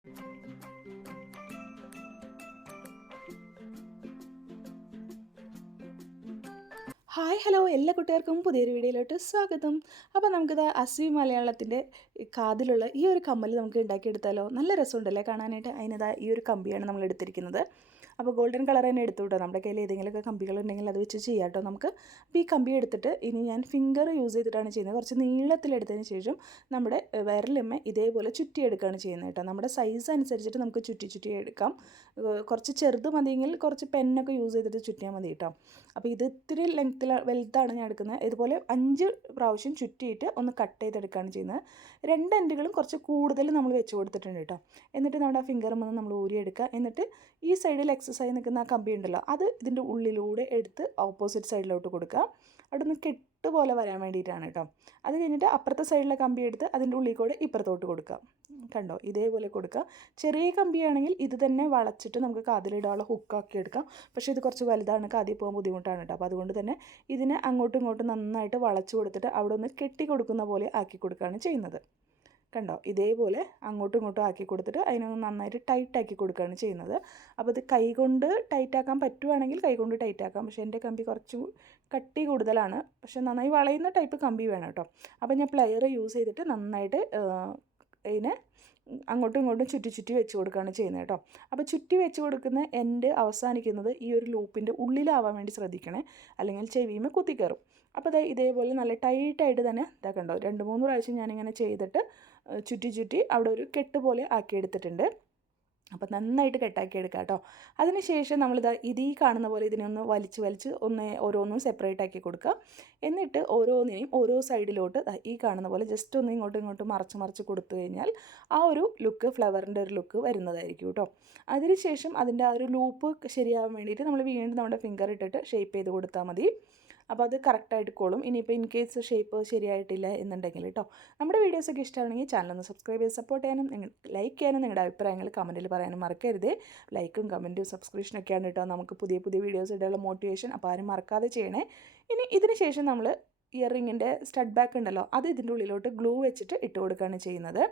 Hi hello എല്ലാ കൂട്ടുകാർക്കും പുതിയൊരു വീഡിയോയിലോട്ട് സ്വാഗതം. അപ്പോൾ നമുക്കിത് അസ്വി മലയാളത്തിൻ്റെ കാതിലുള്ള ഈ ഒരു കമ്മൽ നമുക്ക് ഉണ്ടാക്കിയെടുത്താലോ. നല്ല രസമുണ്ടല്ലേ കാണാനായിട്ട്. അതിനിതാ ഈ ഒരു കമ്പിയാണ് നമ്മൾ എടുത്തിരിക്കുന്നത്. അപ്പോൾ ഗോൾഡൻ കളർ തന്നെ എടുത്തു കേട്ടോ. നമ്മുടെ കയ്യിൽ ഏതെങ്കിലുമൊക്കെ കമ്പികളുണ്ടെങ്കിൽ അത് വെച്ച് ചെയ്യാം കേട്ടോ നമുക്ക്. അപ്പോൾ ഈ കമ്പി എടുത്തിട്ട് ഇനി ഞാൻ ഫിംഗർ യൂസ് ചെയ്തിട്ടാണ് ചെയ്യുന്നത്. കുറച്ച് നീളത്തിലെടുത്തതിന് ശേഷം നമ്മുടെ വിരലുമ്മ ഇതേപോലെ ചുറ്റിയെടുക്കുകയാണ് ചെയ്യുന്നത് കേട്ടോ. നമ്മുടെ സൈസ് അനുസരിച്ചിട്ട് നമുക്ക് ചുറ്റി എടുക്കാം. കുറച്ച് ചെറുത് മതിയെങ്കിൽ കുറച്ച് പെന്നൊക്കെ യൂസ് ചെയ്തിട്ട് ചുറ്റിയാൽ മതി കേട്ടോ. അപ്പോൾ ഇത് ഇത്തിരി വലുതാണ് ഞാൻ എടുക്കുന്നത്. ഇതുപോലെ 5 പ്രാവശ്യം ചുറ്റിയിട്ട് ഒന്ന് കട്ട് ചെയ്തെടുക്കുകയാണ് ചെയ്യുന്നത്. 2 എൻഡുകളും കുറച്ച് കൂടുതൽ നമ്മൾ വെച്ച് കൊടുത്തിട്ടുണ്ട് കേട്ടോ. എന്നിട്ട് നമ്മുടെ ആ ഫിംഗറും വന്ന് നമ്മൾ ഊരിയെടുക്കുക. എന്നിട്ട് ഈ സൈഡിൽ എക്സസൈസ് നിൽക്കുന്ന ആ കമ്പി ഉണ്ടല്ലോ, അത് ഇതിൻ്റെ ഉള്ളിലൂടെ എടുത്ത് ഓപ്പോസിറ്റ് സൈഡിലോട്ട് കൊടുക്കുക. അവിടെ നിന്ന് കെട്ട് പോലെ വരാൻ വേണ്ടിയിട്ടാണ് കേട്ടോ. അത് കഴിഞ്ഞിട്ട് അപ്പുറത്തെ സൈഡിലെ കമ്പി എടുത്ത് അതിൻ്റെ ഉള്ളിൽ കൂടെ ഇപ്പുറത്തോട്ട് കൊടുക്കുക. കണ്ടോ, ഇതേപോലെ കൊടുക്കുക. ചെറിയ കമ്പിയാണെങ്കിൽ ഇത് തന്നെ വളച്ചിട്ട് നമുക്ക് കാതിലിടാനുള്ള ഹുക്കാക്കി എടുക്കാം. പക്ഷേ ഇത് കുറച്ച് വലുതാണ്, കാതിൽ പോകാൻ ബുദ്ധിമുട്ടാണ് കേട്ടോ. അപ്പോൾ അതുകൊണ്ട് തന്നെ ഇതിനെ അങ്ങോട്ടും ഇങ്ങോട്ടും നന്നായിട്ട് വളച്ച് കൊടുത്തിട്ട് അവിടെ ഒന്ന് കെട്ടി കൊടുക്കുന്ന പോലെ ആക്കി കൊടുക്കുകയാണ് ചെയ്യുന്നത്. കണ്ടോ, ഇതേപോലെ അങ്ങോട്ടും ഇങ്ങോട്ടും ആക്കി കൊടുത്തിട്ട് അതിനൊന്ന് നന്നായിട്ട് ടൈറ്റാക്കി കൊടുക്കുകയാണ് ചെയ്യുന്നത്. അപ്പോൾ ഇത് കൈകൊണ്ട് ടൈറ്റാക്കാൻ പറ്റുവാണെങ്കിൽ കൈകൊണ്ട് ടൈറ്റാക്കാം. പക്ഷേ എൻ്റെ കമ്പി കുറച്ച് കട്ടി കൂടുതലാണ്. പക്ഷേ നന്നായി വളയുന്ന ടൈപ്പ് കമ്പി വേണം കേട്ടോ. അപ്പോൾ ഞാൻ പ്ലെയർ യൂസ് ചെയ്തിട്ട് നന്നായിട്ട് ഇതിനെ അങ്ങോട്ടും ഇങ്ങോട്ടും ചുറ്റി വെച്ച് കൊടുക്കുകയാണ് ചെയ്യുന്നത് കേട്ടോ. അപ്പോൾ ചുറ്റി വെച്ച് കൊടുക്കുന്ന എൻഡ് അവസാനിക്കുന്നത് ഈ ഒരു ലൂപ്പിൻ്റെ ഉള്ളിലാവാൻ വേണ്ടി ശ്രദ്ധിക്കണേ, അല്ലെങ്കിൽ ചെവിയുമേ കുത്തിക്കയറും. അപ്പോൾ ഇതേപോലെ നല്ല ടൈറ്റായിട്ട് തന്നെ കണ്ടോ, 2-3 പ്രാവശ്യം ഞാനിങ്ങനെ ചെയ്തിട്ട് ചുറ്റി അവിടെ ഒരു കെട്ട് പോലെ ആക്കിയെടുത്തിട്ടുണ്ട്. അപ്പോൾ നന്നായിട്ട് കെട്ടാക്കി എടുക്കാം കേട്ടോ. അതിനുശേഷം നമ്മളിത് ഈ കാണുന്ന പോലെ ഇതിനെ ഒന്ന് വലിച്ച് ഓരോന്നും സെപ്പറേറ്റ് ആക്കി കൊടുക്കുക. എന്നിട്ട് ഓരോന്നിനെയും ഓരോ സൈഡിലോട്ട് ഈ കാണുന്ന പോലെ ജസ്റ്റ് ഒന്ന് ഇങ്ങോട്ടും മറിച്ച് കൊടുത്തു കഴിഞ്ഞാൽ ആ ഒരു ലുക്ക്, ഫ്ലവറിൻ്റെ ഒരു ലുക്ക് വരുന്നതായിരിക്കും കേട്ടോ. അതിനുശേഷം അതിൻ്റെ ആ ഒരു ലൂപ്പ് ശരിയാവാൻ വേണ്ടിയിട്ട് നമ്മൾ വീണ്ടും നമ്മുടെ ഫിംഗർ ഇട്ടിട്ട് ഷേപ്പ് ചെയ്ത് കൊടുത്താൽ മതി. അപ്പോൾ അത് കറക്റ്റായിട്ട് കോളും. ഇനിയിപ്പോൾ ഇൻ കേസ് ഷേപ്പ് ശരിയായിട്ടില്ല എന്നുണ്ടെങ്കിൽ കേട്ടോ. നമ്മുടെ വീഡിയോസൊക്കെ ഇഷ്ടമാണെങ്കിൽ ചാനലൊന്ന് സബ്സ്ക്രൈബ് ചെയ്ത് സപ്പോർട്ട് ചെയ്യാനും ലൈക്ക് ചെയ്യാനും നിങ്ങളുടെ അഭിപ്രായങ്ങൾ കമൻറ്റിൽ പറയാനും മറക്കരുത്. ലൈക്കും കമൻറ്റും സബ്സ്ക്രിപ്ഷനൊക്കെയാണ് കേട്ടോ നമുക്ക് പുതിയ വീഡിയോസ് ഇടാനുള്ള മോട്ടിവേഷൻ. അപ്പോൾ ആരും മറക്കാതെ ചെയ്യണേ. ഇനി ഇതിന് ശേഷം നമ്മൾ ഇയർ റിങ്ങിൻ്റെ സ്റ്റഡ് ബാക്ക് ഉണ്ടല്ലോ, അത് ഇതിൻ്റെ ഉള്ളിലോട്ട് ഗ്ലൂ വെച്ചിട്ട് ഇട്ട് കൊടുക്കുകയാണ് ചെയ്യുന്നത്.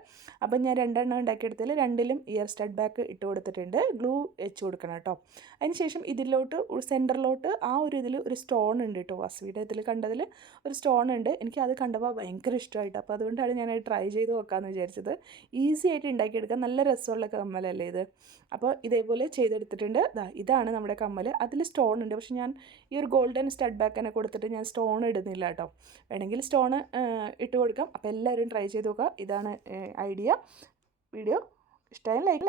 അപ്പം ഞാൻ 2 എണ്ണം ഉണ്ടാക്കിയെടുത്തതിൽ 2ലും ഇയർ സ്റ്റഡ് ബാക്ക് ഇട്ട് കൊടുത്തിട്ടുണ്ട്. ഗ്ലൂ വെച്ച് കൊടുക്കണം കേട്ടോ. അതിനുശേഷം ഇതിലോട്ട് സെൻറ്ററിലോട്ട് ആ ഒരു ഇതിൽ ഒരു സ്റ്റോൺ ഉണ്ട് കേട്ടോ. അസ്വിയുടെ ഇതിൽ കണ്ടതിൽ ഒരു സ്റ്റോൺ ഉണ്ട്. എനിക്ക് അത് കണ്ടപ്പോൾ ഭയങ്കര ഇഷ്ടമായിട്ട്, അപ്പോൾ അതുകൊണ്ടാണ് ഞാൻ ട്രൈ ചെയ്ത് നോക്കാമെന്ന് വിചാരിച്ചത്. ഈസി ആയിട്ട് ഉണ്ടാക്കിയെടുക്കാൻ നല്ല രസമുള്ള കമ്മലല്ലേ ഇത്. അപ്പോൾ ഇതേപോലെ ചെയ്തെടുത്തിട്ടുണ്ട്. ഇതാണ് നമ്മുടെ കമ്മൽ. അതിൽ സ്റ്റോൺ ഉണ്ട്, പക്ഷെ ഞാൻ ഈ ഒരു ഗോൾഡൻ സ്റ്റഡ് ബാക്ക് തന്നെ കൊടുത്തിട്ട് ഞാൻ സ്റ്റോൺ ഇടുന്നില്ല കേട്ടോ. വേണമെങ്കിൽ സ്റ്റോണ് ഇട്ട് കൊടുക്കാം. അപ്പോൾ എല്ലാവരും ട്രൈ ചെയ്ത് നോക്കുക. ഇതാണ് വീഡിയോ ഇഷ്ടമായി ലൈക്ക്